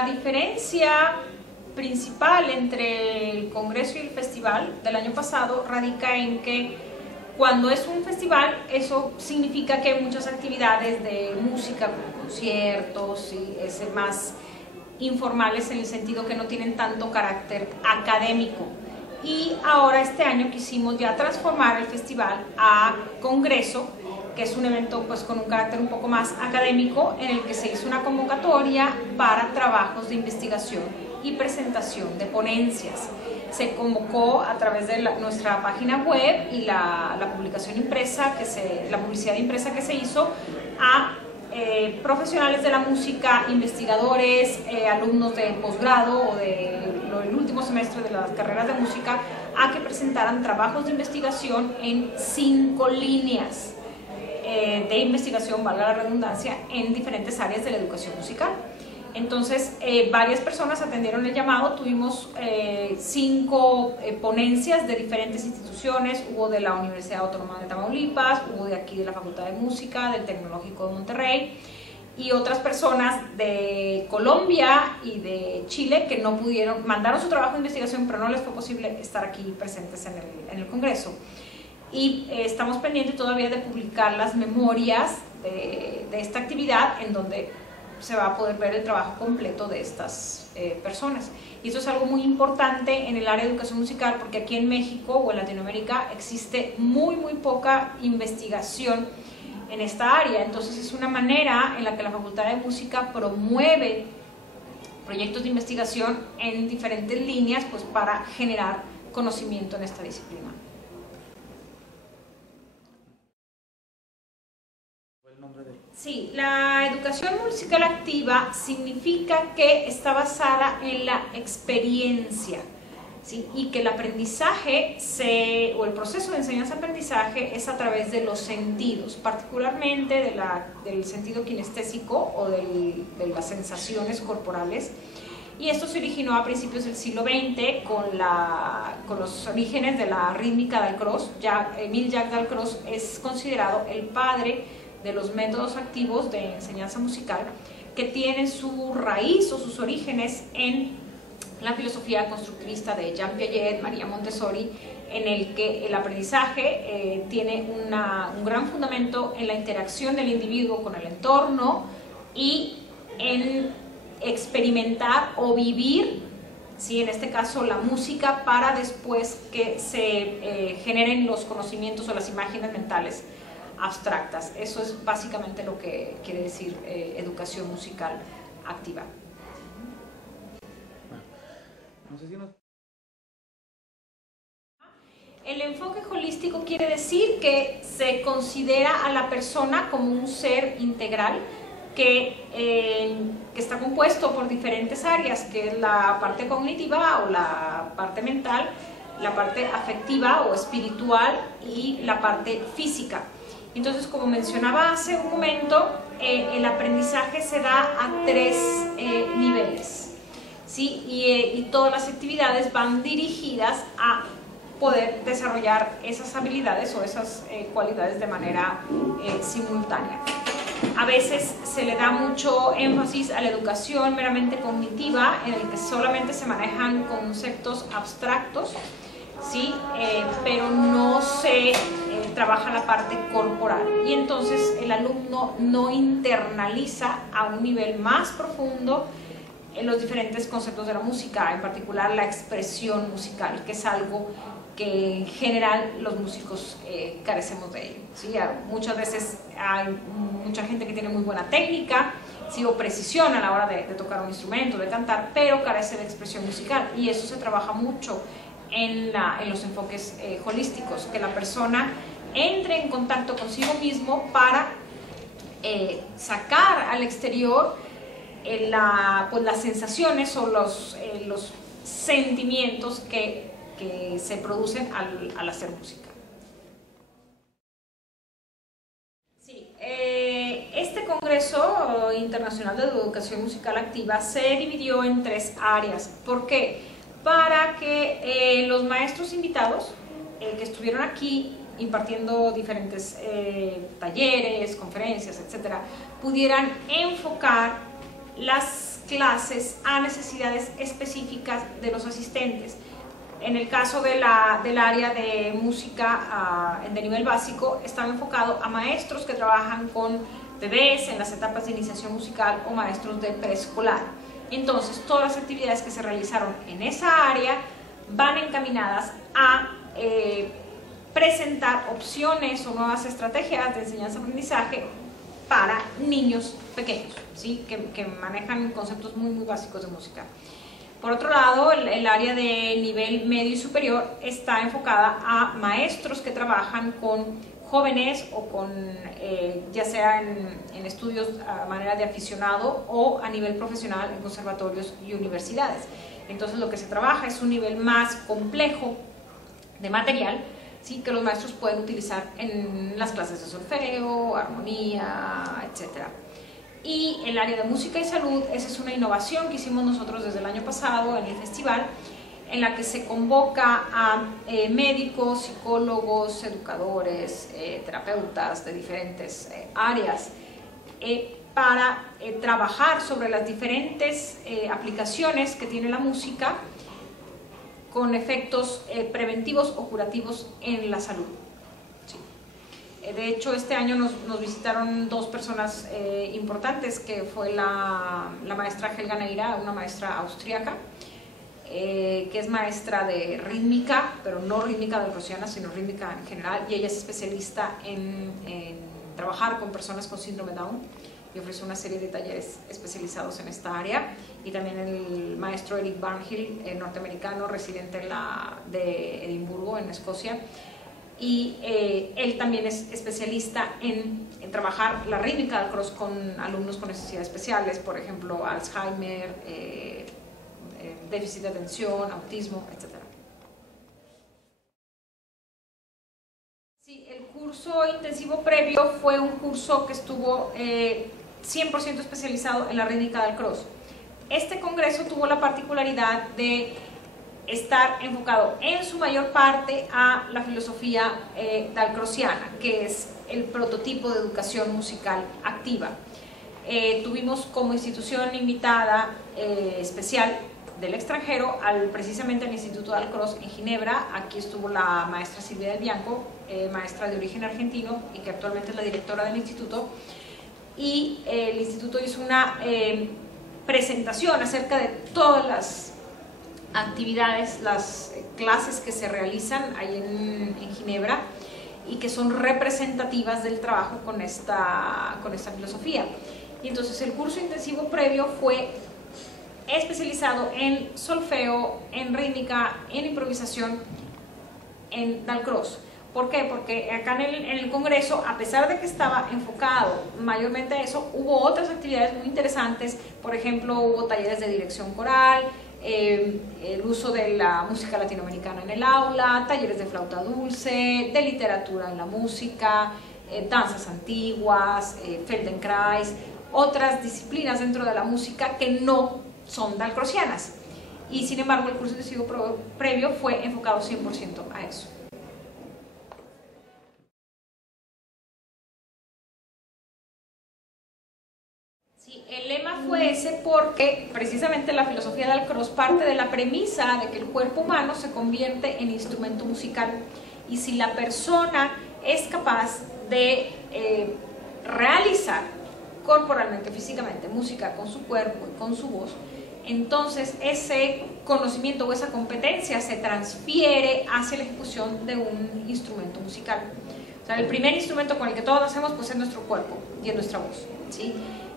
La diferencia principal entre el Congreso y el festival del año pasado radica en que cuando es un festival, eso significa que hay muchas actividades de música, como conciertos y más informales en el sentido que no tienen tanto carácter académico. Y ahora este año quisimos ya transformar el festival a Congreso, que es un evento pues con un carácter un poco más académico, en el que se hizo una convocatoria para trabajos de investigación y presentación de ponencias. Se convocó a través de nuestra página web y la publicación impresa, la publicidad impresa que se hizo a profesionales de la música, investigadores, alumnos de posgrado o del último semestre de las carreras de música, a que presentaran trabajos de investigación en 5 líneas de investigación, valga la redundancia, en diferentes áreas de la educación musical. Entonces, varias personas atendieron el llamado, tuvimos 5 ponencias de diferentes instituciones, hubo de la Universidad Autónoma de Tamaulipas, hubo de aquí de la Facultad de Música, del Tecnológico de Monterrey, y otras personas de Colombia y de Chile que no pudieron, mandaron su trabajo de investigación, pero no les fue posible estar aquí presentes en el Congreso. Y estamos pendientes todavía de publicar las memorias de esta actividad, en donde se va a poder ver el trabajo completo de estas personas. Y eso es algo muy importante en el área de educación musical, porque aquí en México o en Latinoamérica existe muy poca investigación en esta área. Entonces es una manera en la que la Facultad de Música promueve proyectos de investigación en diferentes líneas, pues para generar conocimiento en esta disciplina. Sí, la educación musical activa significa que está basada en la experiencia, ¿sí? Y que el aprendizaje o el proceso de enseñanza-aprendizaje es a través de los sentidos, particularmente del sentido kinestésico o de las sensaciones corporales. Y esto se originó a principios del siglo XX con los orígenes de la rítmica Dalcroze. Émile Jacques Dalcroze es considerado el padre de los métodos activos de enseñanza musical, que tienen su raíz o sus orígenes en la filosofía constructivista de Jean Piaget, María Montessori, en el que el aprendizaje tiene un gran fundamento en la interacción del individuo con el entorno y en experimentar o vivir, ¿sí? En este caso la música, para después que se generen los conocimientos o las imágenes mentales abstractas. Eso es básicamente lo que quiere decir educación musical activa. El enfoque holístico quiere decir que se considera a la persona como un ser integral que está compuesto por diferentes áreas, que es la parte cognitiva o la parte mental, la parte afectiva o espiritual y la parte física. Entonces, como mencionaba hace un momento, el aprendizaje se da a 3 niveles, ¿sí? Y todas las actividades van dirigidas a poder desarrollar esas habilidades o esas cualidades de manera simultánea. A veces se le da mucho énfasis a la educación meramente cognitiva, en el que solamente se manejan conceptos abstractos, ¿sí? Pero no se trabaja la parte corporal, y entonces el alumno no internaliza a un nivel más profundo en los diferentes conceptos de la música, en particular la expresión musical, que es algo que en general los músicos carecemos de ello, ¿sí? Muchas veces hay mucha gente que tiene muy buena técnica, ¿sí? O precisión a la hora de tocar un instrumento, de cantar, pero carece de expresión musical, y eso se trabaja mucho en los enfoques holísticos, que la persona entre en contacto consigo mismo para sacar al exterior pues las sensaciones o los sentimientos que se producen al hacer música. Sí, este Congreso Internacional de Educación Musical Activa se dividió en 3 áreas. ¿Por qué? Para que los maestros invitados que estuvieron aquí impartiendo diferentes talleres, conferencias, etcétera, pudieran enfocar las clases a necesidades específicas de los asistentes. En el caso del área de música de nivel básico, estaba enfocado a maestros que trabajan con bebés en las etapas de iniciación musical o maestros de preescolar. Entonces, todas las actividades que se realizaron en esa área van encaminadas a presentar opciones o nuevas estrategias de enseñanza-aprendizaje para niños pequeños, ¿sí? que manejan conceptos muy básicos de música. Por otro lado, el área de nivel medio y superior está enfocada a maestros que trabajan con jóvenes o con, ya sea en estudios a manera de aficionado o a nivel profesional en conservatorios y universidades. Entonces lo que se trabaja es un nivel más complejo de material, ¿sí? que los maestros pueden utilizar en las clases de solfeo, armonía, etc. Y el área de música y salud, esa es una innovación que hicimos nosotros desde el año pasado en el festival, en la que se convoca a médicos, psicólogos, educadores, terapeutas de diferentes áreas para trabajar sobre las diferentes aplicaciones que tiene la música con efectos preventivos o curativos en la salud. Sí. De hecho, este año nos visitaron dos personas importantes, que fue la maestra Helga Neira, una maestra austríaca, que es maestra de rítmica, pero no rítmica dalcrosiana, sino rítmica en general, y ella es especialista en trabajar con personas con síndrome Down y ofrece una serie de talleres especializados en esta área. Y también el maestro Eric Barnhill, norteamericano, residente de Edimburgo, en Escocia, y él también es especialista en trabajar la rítmica del cross con alumnos con necesidades especiales, por ejemplo, Alzheimer, déficit de atención, autismo, etc. Sí, el curso intensivo previo fue un curso que estuvo 100% especializado en la rítmica del cross. Este congreso tuvo la particularidad de estar enfocado en su mayor parte a la filosofía dalcroziana, que es el prototipo de educación musical activa. Tuvimos como institución invitada especial del extranjero precisamente al Instituto Dalcroz en Ginebra. Aquí estuvo la maestra Silvia del Bianco, maestra de origen argentino y que actualmente es la directora del instituto, y el instituto hizo una presentación acerca de todas las actividades, las clases que se realizan ahí en Ginebra y que son representativas del trabajo con esta filosofía. Y entonces el curso intensivo previo fue especializado en solfeo, en rítmica, en improvisación, en dalcroz. ¿Por qué? Porque acá en el congreso, a pesar de que estaba enfocado mayormente a eso, hubo otras actividades muy interesantes. Por ejemplo, hubo talleres de dirección coral, el uso de la música latinoamericana en el aula, talleres de flauta dulce, de literatura en la música, danzas antiguas, Feldenkrais, otras disciplinas dentro de la música que no son dalcrozianas. Y sin embargo, el curso intensivo previo fue enfocado 100% a eso. Sí, el lema fue ese porque precisamente la filosofía de Dalcroz parte de la premisa de que el cuerpo humano se convierte en instrumento musical, y si la persona es capaz de realizar corporalmente, físicamente, música con su cuerpo y con su voz, entonces ese conocimiento o esa competencia se transfiere hacia la ejecución de un instrumento musical. O sea, el primer instrumento con el que todos hacemos pues es nuestro cuerpo y es nuestra voz, ¿sí?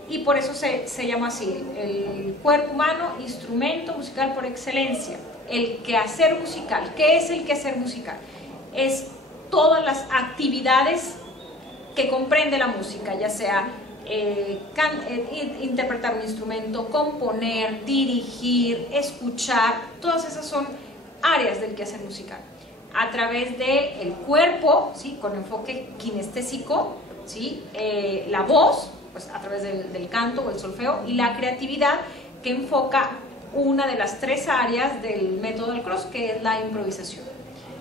Y por eso se llama así, el cuerpo humano, instrumento musical por excelencia. El quehacer musical. ¿Qué es el quehacer musical? Es todas las actividades que comprende la música, ya sea interpretar un instrumento, componer, dirigir, escuchar. Todas esas son áreas del quehacer musical. A través del cuerpo, ¿sí? Con enfoque kinestésico, ¿sí? La voz, pues a través del canto o el solfeo, y la creatividad, que enfoca una de las tres áreas del método Dalcroz, que es la improvisación,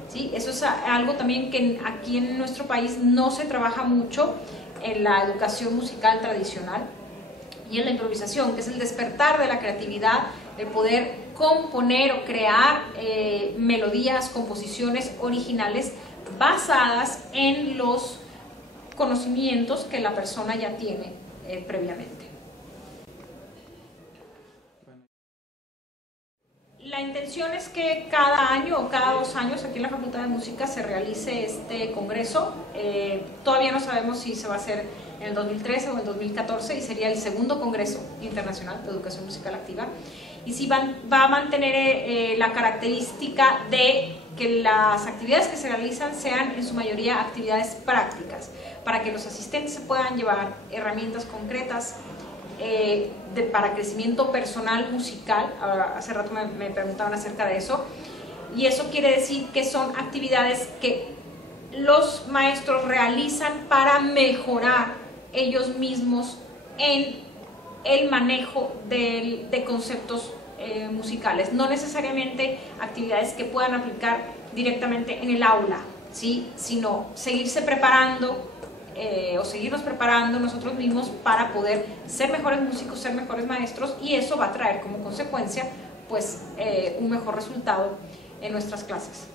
¿sí? Eso es algo también que aquí en nuestro país no se trabaja mucho en la educación musical tradicional, y en la improvisación, que es el despertar de la creatividad, el poder componer o crear melodías, composiciones originales basadas en los conocimientos que la persona ya tiene previamente. La intención es que cada año o cada 2 años aquí en la Facultad de Música se realice este congreso. Todavía no sabemos si se va a hacer en el 2013 o el 2014 y sería el segundo Congreso Internacional de Educación Musical Activa. Y si va a mantener la característica de que las actividades que se realizan sean en su mayoría actividades prácticas, para que los asistentes se puedan llevar herramientas concretas para crecimiento personal musical. Hace rato me preguntaban acerca de eso, y eso quiere decir que son actividades que los maestros realizan para mejorar ellos mismos en el manejo de conceptos musicales, no necesariamente actividades que puedan aplicar directamente en el aula, ¿sí? Sino seguirse preparando o seguirnos preparando nosotros mismos para poder ser mejores músicos, ser mejores maestros, y eso va a traer como consecuencia pues un mejor resultado en nuestras clases.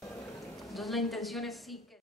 Entonces la intención es sí que